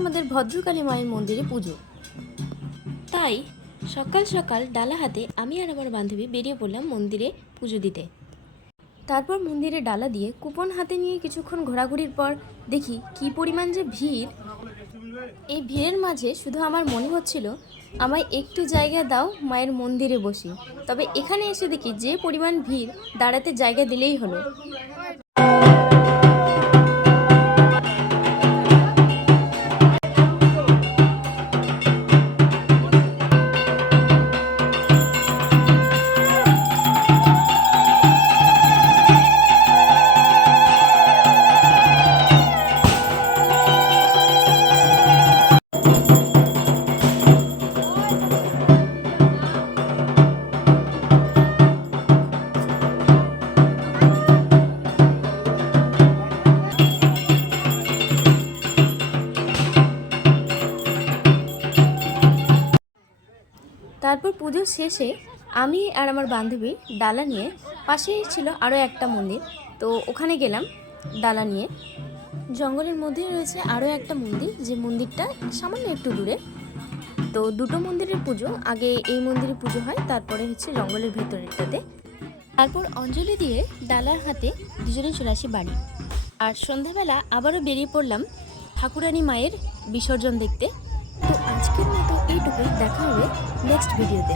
আমাদের ভদ্রকালী মায়ের মন্দিরে পুজো। তাই সকাল সকাল ডালা হাতে আমি আর আমার বান্ধবী বেরিয়ে পড়লাম মন্দিরে পুজো দিতে। তারপর মন্দিরে ডালা দিয়ে কুপন হাতে নিয়ে কিছুক্ষণ ঘোরাঘুরির পর দেখি কি পরিমাণ যে ভিড়। এই ভিড়ের মাঝে শুধু আমার মনে হচ্ছিল আমায় একটু জায়গা দাও, মায়ের মন্দিরে বসি। তবে এখানে এসে দেখি যে পরিমাণ ভিড়, দাঁড়াতে জায়গা দিলেই হলো। তারপর পুজো শেষে আমি আর আমার বান্ধবী ডালা নিয়ে, পাশেই ছিল আরও একটা মন্দির, তো ওখানে গেলাম ডালা নিয়ে। জঙ্গলের মধ্যেই রয়েছে আরও একটা মন্দির, যে মন্দিরটা সামান্য একটু দূরে। তো দুটো মন্দিরের পুজো, আগে এই মন্দিরে পুজো হয়, তারপরে হচ্ছে জঙ্গলের ভেতরেরটাতে। তারপর অঞ্জলি দিয়ে ডালার হাতে দুজনে চলে আসি বাড়ি। আর সন্ধ্যাবেলা আবারও বেরিয়ে পড়লাম ঠাকুরানী মায়ের বিসর্জন দেখতে। তো আজকের মতো এইটুকুই, দেখা হবে নেক্সট ভিডিওতে।